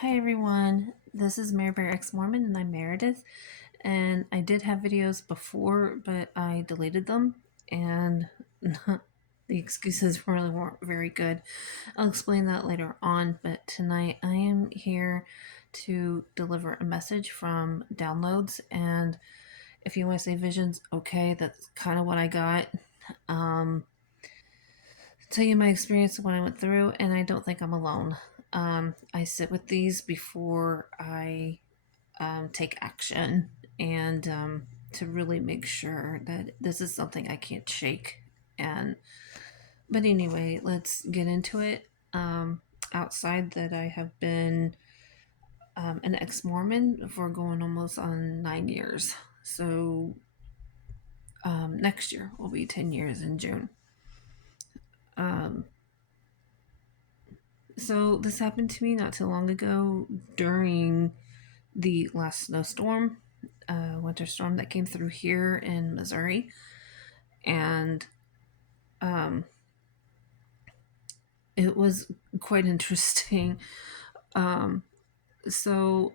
Hi everyone, this is Mary Bear X Mormon and I'm Meredith. And I did have videos before, but I deleted them and the excuses really weren't very good. I'll explain that later on, but tonight I am here to deliver a message from downloads. And if you want to say visions, okay, that's kind of what I got. Um, tell you my experience of what I went through, and I don't think I'm alone. I sit with these before I take action and to really make sure that this is something I can't shake. And but anyway, let's get into it. Outside that, I have been an ex-Mormon for going almost on 9 years. So next year will be 10 years in June. Um, so this happened to me not too long ago during the last snowstorm, winter storm that came through here in Missouri. And um, it was quite interesting. Um, so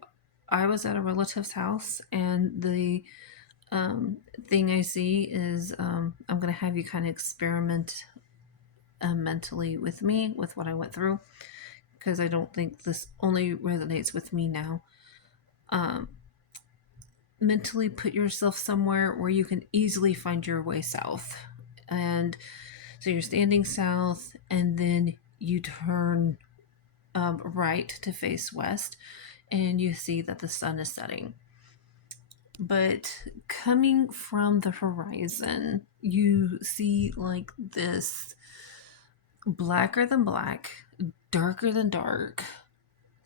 I was at a relative's house, and the thing I see is I'm going to have you kind of experiment mentally with me with what I went through, because I don't think this only resonates with me now. Um, Mentally put yourself somewhere where you can easily find your way south. And so you're standing south, and then you turn right to face west, and you see that the sun is setting. But coming from the horizon, you see like this blacker than black, darker than dark,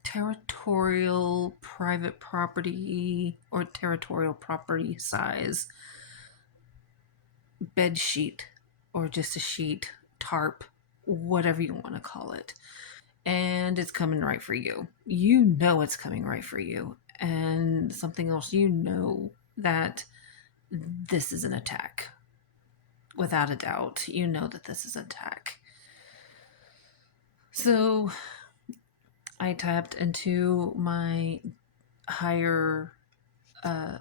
territorial private property or territorial property size bed sheet, or just a sheet, tarp, whatever you want to call it. And it's coming right for you. You know it's coming right for you. And something else, you know that this is an attack. Without a doubt, you know that this is an attack. So I tapped into my higher uh,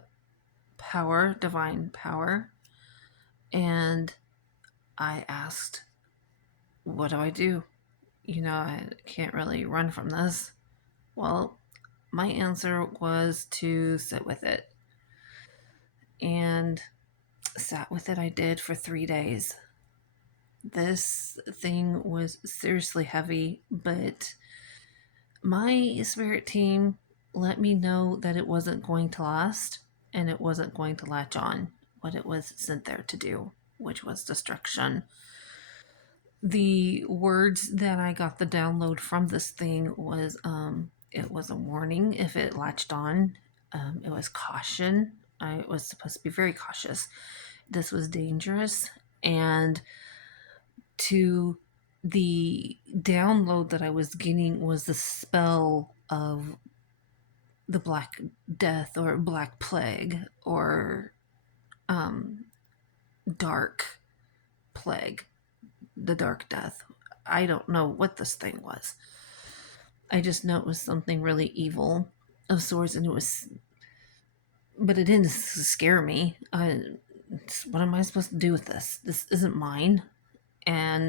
power, divine power, and I asked, what do I do? I can't really run from this. Well, my answer was to sit with it. And sat with it, I did for 3 days. This thing was seriously heavy, but my spirit team let me know that it wasn't going to last and it wasn't going to latch on what it was sent there to do, which was destruction. The words that I got the download from this thing was it was a warning if it latched on. It was caution. I was supposed to be very cautious. This was dangerous. And to the download that I was getting was the spell of the Black Death or Black Plague or um, Dark Plague, the Dark Death. I don't know what this thing was. I just know it was something really evil of sorts, and but it didn't scare me. What am I supposed to do with this? This isn't mine.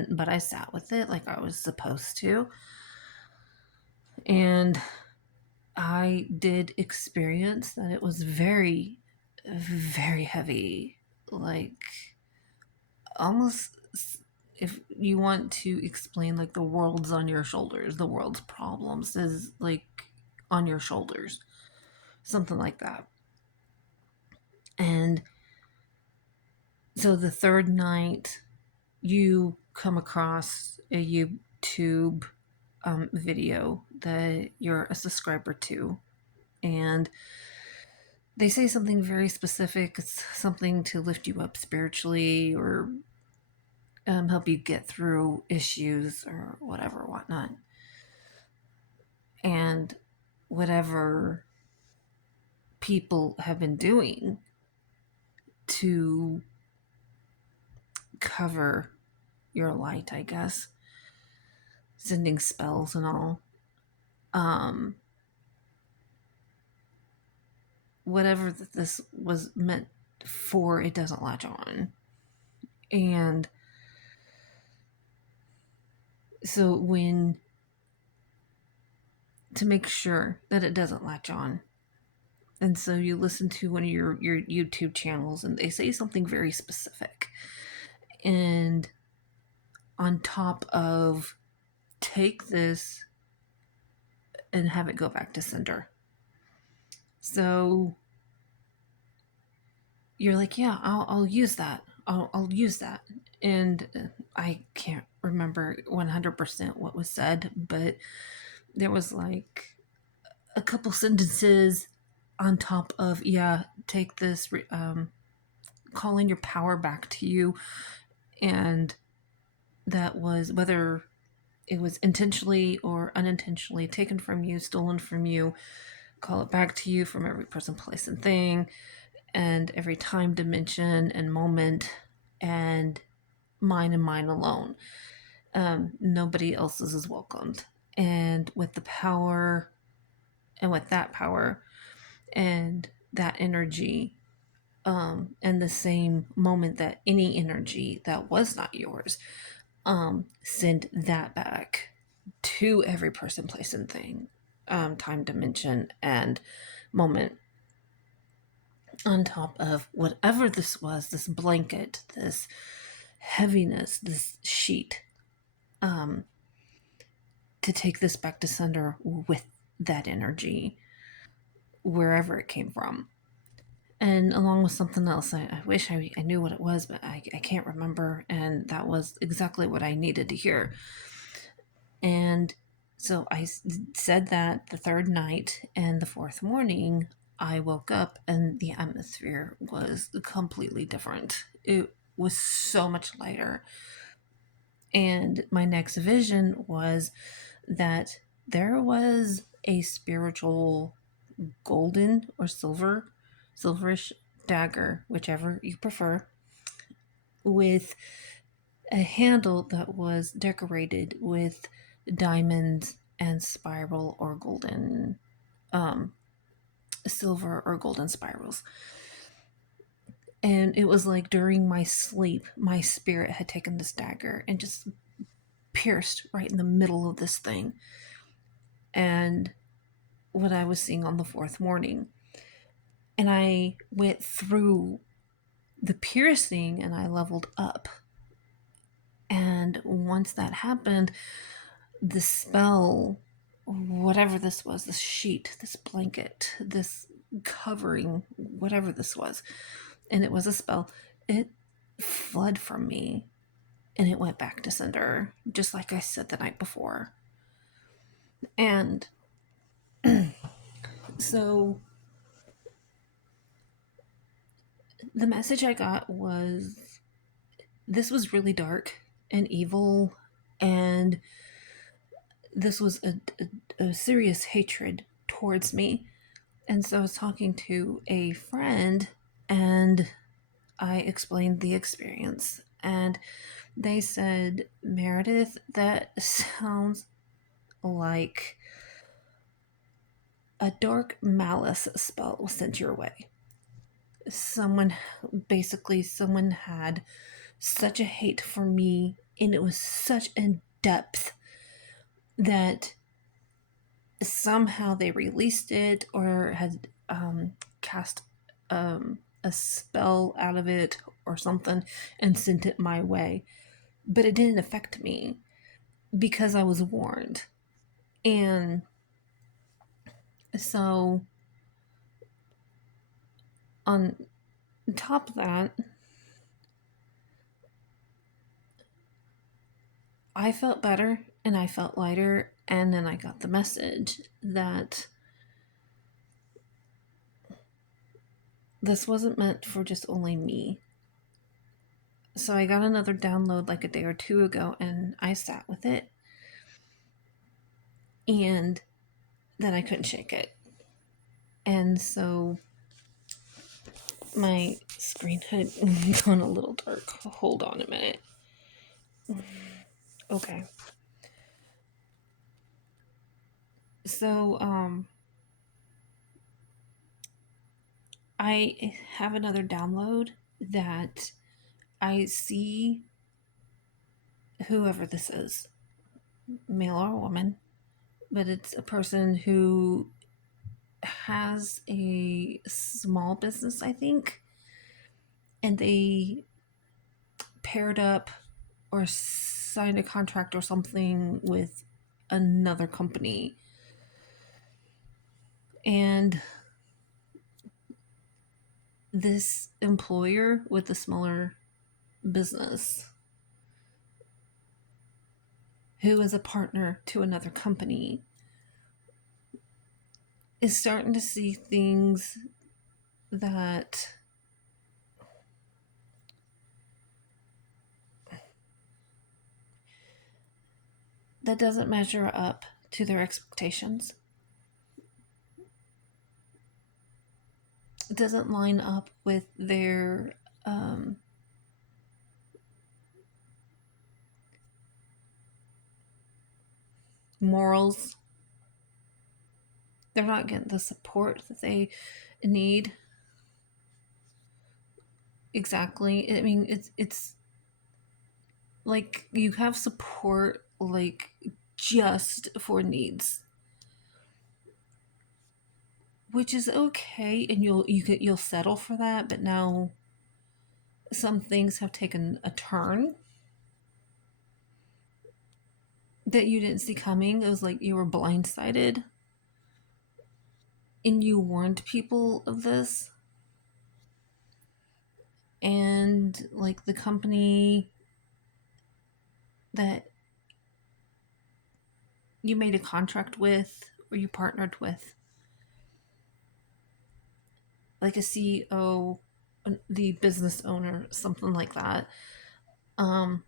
But I sat with it like I was supposed to. And I did experience that it was very, very heavy. Like, almost, if you want to explain, like, the world's on your shoulders, the world's problems is like on your shoulders, something like that. And so the third night, you come across a YouTube video that you're a subscriber to, and they say something very specific. It's something to lift you up spiritually or help you get through issues or whatever, whatnot. And whatever people have been doing to cover your light, I guess, sending spells and all. Um, whatever this was meant for, it doesn't latch on. And so when, to make sure that it doesn't latch on, and so you listen to one of your YouTube channels and they say something very specific, and on top of take this and have it go back to sender. So you're like, yeah, I'll use that. I'll use that. And I can't remember 100% what was said, but there was like a couple sentences on top of, yeah, take this, calling your power back to you. And that was whether it was intentionally or unintentionally taken from you, stolen from you, call it back to you from every person, place, and thing, and every time, dimension, and moment, and mine alone. Nobody else's is welcomed. And with the power, and with that power, and that energy, and the same moment that any energy that was not yours, send that back to every person, place, and thing, time, dimension, and moment, on top of whatever this was, this blanket, this heaviness, this sheet, to take this back to sender with that energy, wherever it came from. And along with something else, I wish I knew what it was, but I can't remember. And that was exactly what I needed to hear. And so I said that the third night, and the fourth morning, I woke up and the atmosphere was completely different. It was so much lighter. And my next vision was that there was a spiritual golden or silverish dagger, whichever you prefer, with a handle that was decorated with diamonds and spiral or golden, silver or golden spirals. And it was like during my sleep, my spirit had taken this dagger and just pierced right in the middle of this thing. And what I was seeing on the fourth morning. And I went through the piercing and I leveled up. And once that happened, the spell, whatever this was, this sheet, this blanket, this covering, whatever this was, and it was a spell, it fled from me and it went back to sender, just like I said the night before. And so the message I got was this was really dark and evil, and this was a serious hatred towards me. And so I was talking to a friend, and I explained the experience, and they said, Meredith, that sounds like a dark malice spell was sent your way. Someone had such a hate for me, and it was such in depth that somehow they released it or had cast a spell out of it or something and sent it my way. But it didn't affect me because I was warned. And so, on top of that, I felt better and I felt lighter. And then I got the message that this wasn't meant for just only me. So I got another download like a day or two ago, and I sat with it, and then I couldn't shake it. And so my screen had gone a little dark. Hold on a minute. Okay. So, I have another download that I see whoever this is, male or woman, but it's a person who has a small business, I think, and they paired up or signed a contract or something with another company. And this employer with the smaller business, who is a partner to another company, is starting to see things that doesn't measure up to their expectations. It doesn't line up with their morals. They're not getting the support that they need. Exactly. I mean, it's like you have support like just for needs, which is okay, and you'll settle for that. But now some things have taken a turn that you didn't see coming. It was like you were blindsided, and you warned people of this, and like the company that you made a contract with or you partnered with, like a CEO, the business owner, something like that. Um,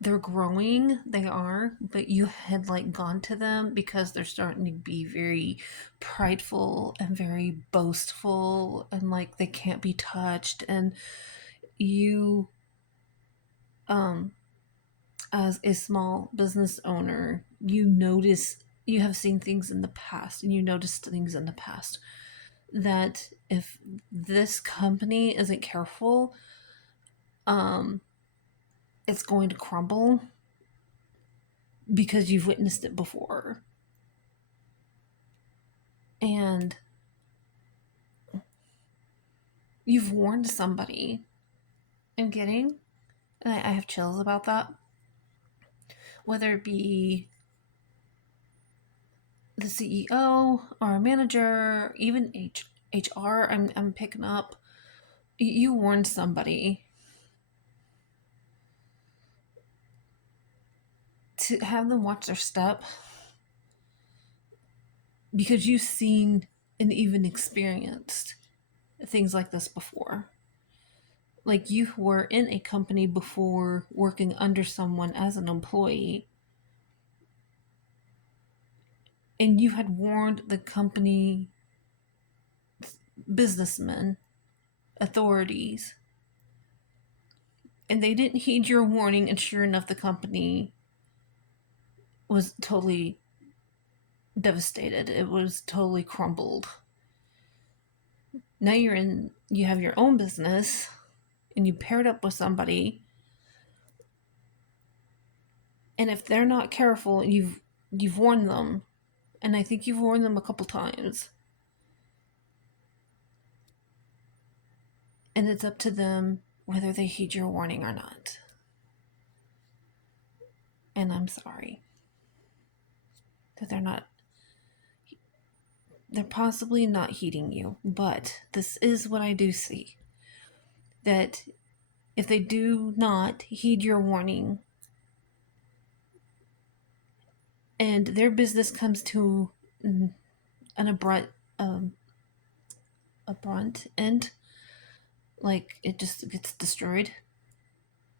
they're growing, they are, but you had like gone to them because they're starting to be very prideful and very boastful and like they can't be touched. And you, um, as a small business owner, you have seen things in the past and you noticed things in the past that if this company isn't careful, um, it's going to crumble because you've witnessed it before. And you've warned somebody. I'm getting, and I have chills about that, whether it be the CEO or a manager, even HR. I'm picking up. You warned somebody to have them watch their step because you've seen and even experienced things like this before. Like you were in a company before working under someone as an employee, and you had warned the company businessmen, authorities, and they didn't heed your warning, and sure enough the company was totally devastated. It was totally crumbled. Now you have your own business and you paired up with somebody, and if they're not careful, you've warned them, and I think you've warned them a couple times, and it's up to them whether they heed your warning or not. And I'm sorry that they're possibly not heeding you, but this is what I do see, that if they do not heed your warning and their business comes to an um, abrupt end, like it just gets destroyed,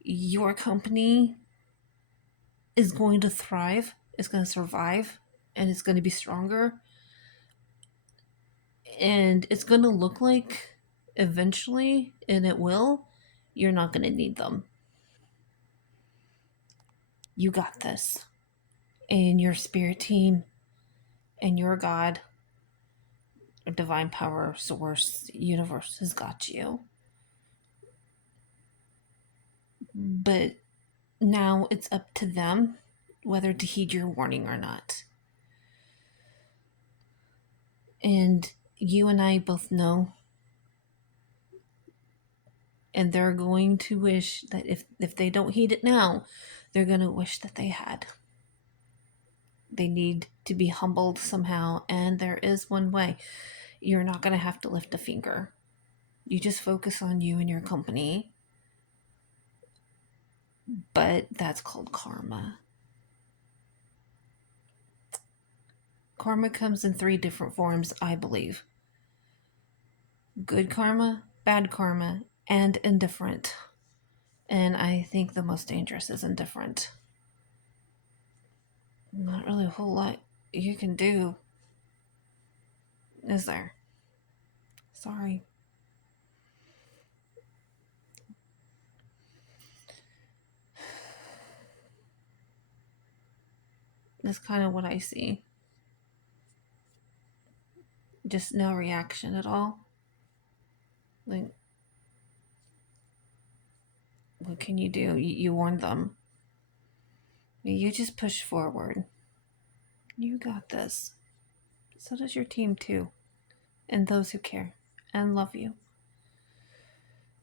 your company is going to thrive, it's going to survive, and it's going to be stronger. And it's going to look like eventually, and it will, you're not going to need them. You got this. And your spirit team and your God divine power, source, universe has got you. But now it's up to them whether to heed your warning or not. And you and I both know, and they're going to wish that if they don't heed it now, they're going to wish that they had. They need to be humbled somehow, and there is one way. You're not going to have to lift a finger. You just focus on you and your company. But that's called karma. Karma comes in 3 different forms, I believe: good karma, bad karma, and indifferent. And I think the most dangerous is indifferent. Not really a whole lot you can do, is there? Sorry. That's kind of what I see. Just no reaction at all. Like, what can you do? You warned them. You just push forward. You got this. So does your team too. And those who care and love you.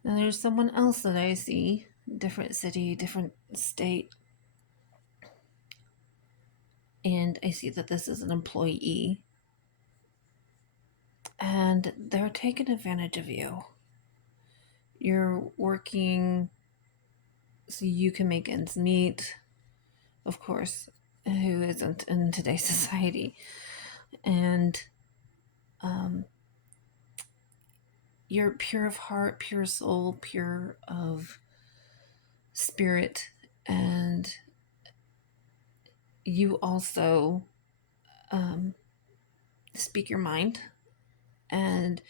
Now there's someone else that I see, different city, different state, and I see that this is an employee, and they're taking advantage of you. You're working so you can make ends meet, of course, who isn't in today's society, and you're pure of heart, pure soul, pure of spirit, and you also speak your mind, and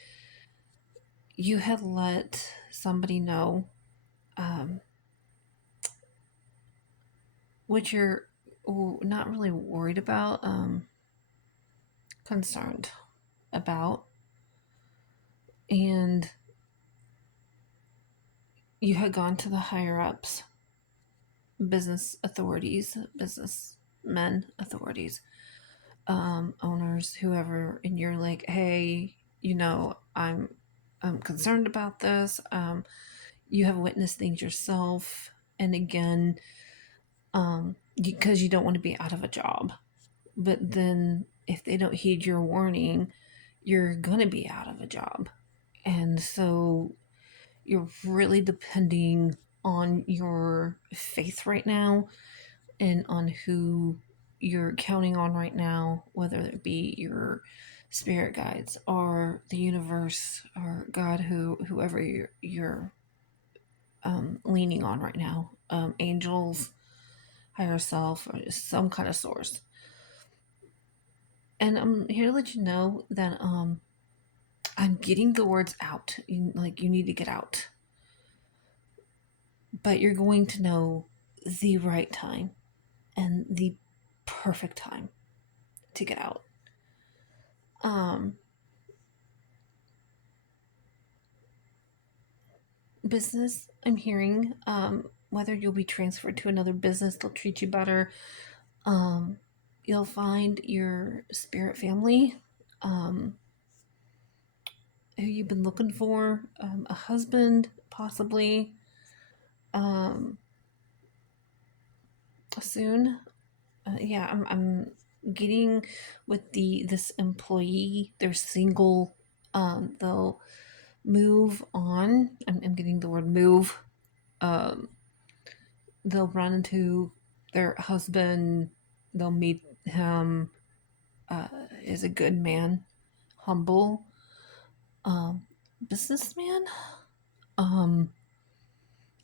you had let somebody know what you're not really worried about, concerned about, and you had gone to the higher ups, business authorities, businessmen authorities, owners, whoever, and you're like, hey, I'm concerned about this. You have witnessed things yourself, and again, because you don't want to be out of a job. But then if they don't heed your warning, you're going to be out of a job. And so you're really depending on your faith right now and on who you're counting on right now, whether it be your spirit guides or the universe or God, whoever you're leaning on right now, angels, higher self, or some kind of source. And I'm here to let you know that I'm getting the words out. You need to get out. But you're going to know the right time and the perfect time to get out. Business, I'm hearing, whether you'll be transferred to another business, they'll treat you better. You'll find your spirit family, who you've been looking for, a husband, possibly, soon. Yeah, I'm getting with this employee. They're single. They'll move on. I'm getting the word move. They'll run into their husband. They'll meet him. Is a good man, humble, businessman.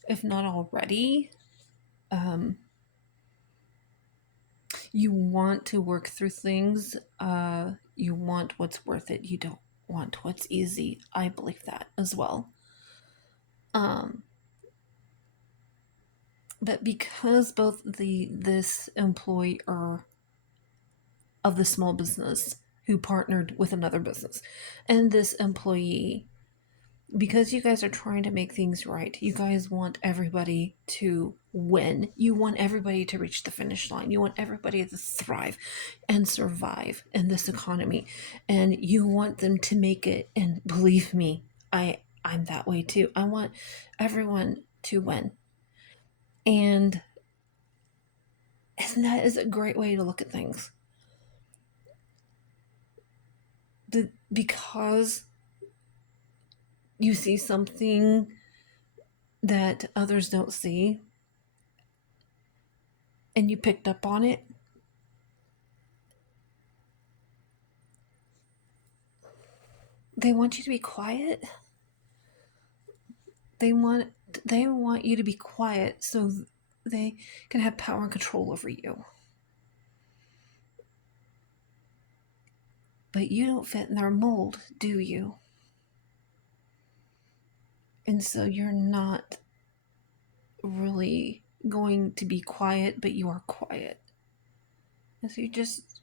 If not already, you want to work through things. You want what's worth it. You don't want what's easy. I believe that as well. But because both this employer of the small business who partnered with another business. And this employee, because you guys are trying to make things right, you guys want everybody to win. You want everybody to reach the finish line. You want everybody to thrive and survive in this economy. And you want them to make it. And believe me, I'm that way too. I want everyone to win. And that is a great way to look at things. Because you see something that others don't see and you picked up on it, they want you to be quiet. They want you to be quiet so they can have power and control over you. But you don't fit in their mold, do you? And so you're not really going to be quiet, but you are quiet. And so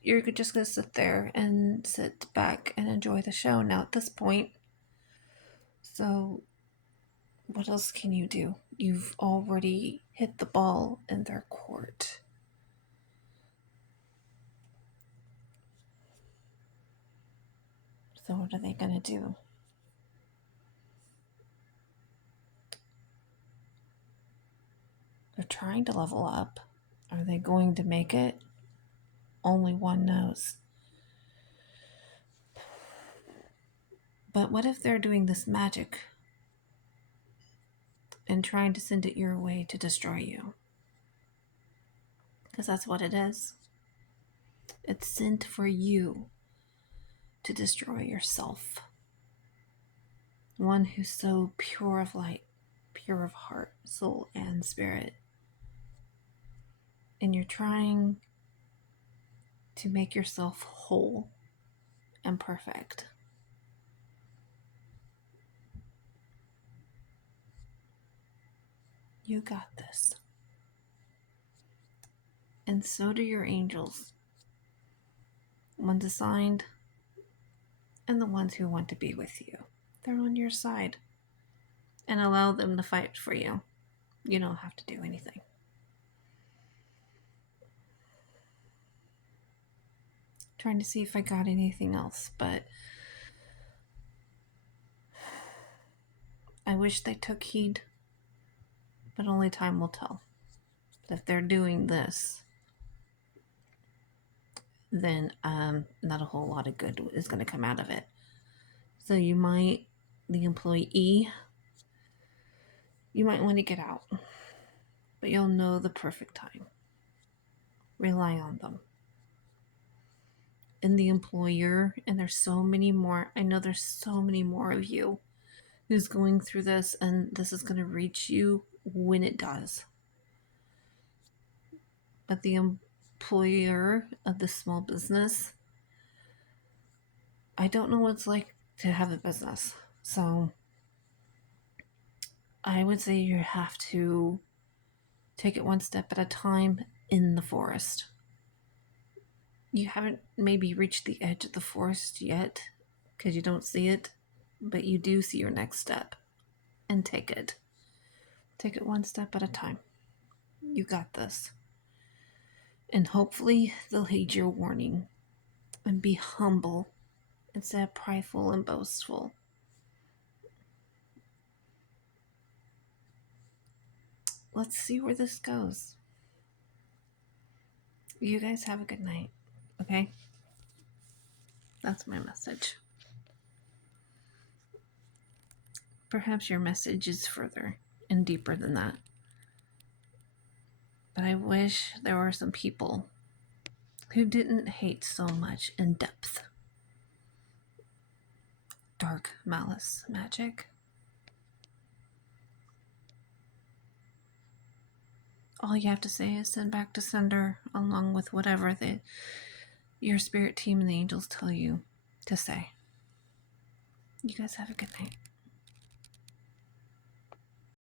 you're just gonna sit there and sit back and enjoy the show now at this point. So what else can you do? You've already hit the ball in their court. So what are they gonna do? They're trying to level up. Are they going to make it? Only one knows. But what if they're doing this magic and trying to send it your way to destroy you? Because that's what it is. It's sent for you to destroy yourself. One who's so pure of light, pure of heart, soul, and spirit. And you're trying to make yourself whole and perfect. You got this. And so do your angels. One's assigned, and the ones who want to be with you. They're on your side. And allow them to fight for you. You don't have to do anything. Trying to see if I got anything else, but I wish they took heed, but only time will tell. But if they're doing this, then not a whole lot of good is going to come out of it. So the employee, you might want to get out, but you'll know the perfect time. Rely on them. And the employer, and there's so many more. I know there's so many more of you who's going through this, and this is going to reach you when it does. But the employer of the small business, I don't know what it's like to have a business. So I would say you have to take it one step at a time in the forest. You haven't maybe reached the edge of the forest yet because you don't see it, but you do see your next step, and take it. Take it one step at a time. You got this. And hopefully they'll heed your warning and be humble instead of prideful and boastful. Let's see where this goes. You guys have a good night, okay? That's my message. Perhaps your message is further and deeper than that. But I wish there were some people who didn't hate so much in depth. Dark malice magic. All you have to say is send back to sender along with whatever your spirit team and the angels tell you to say. You guys have a good night.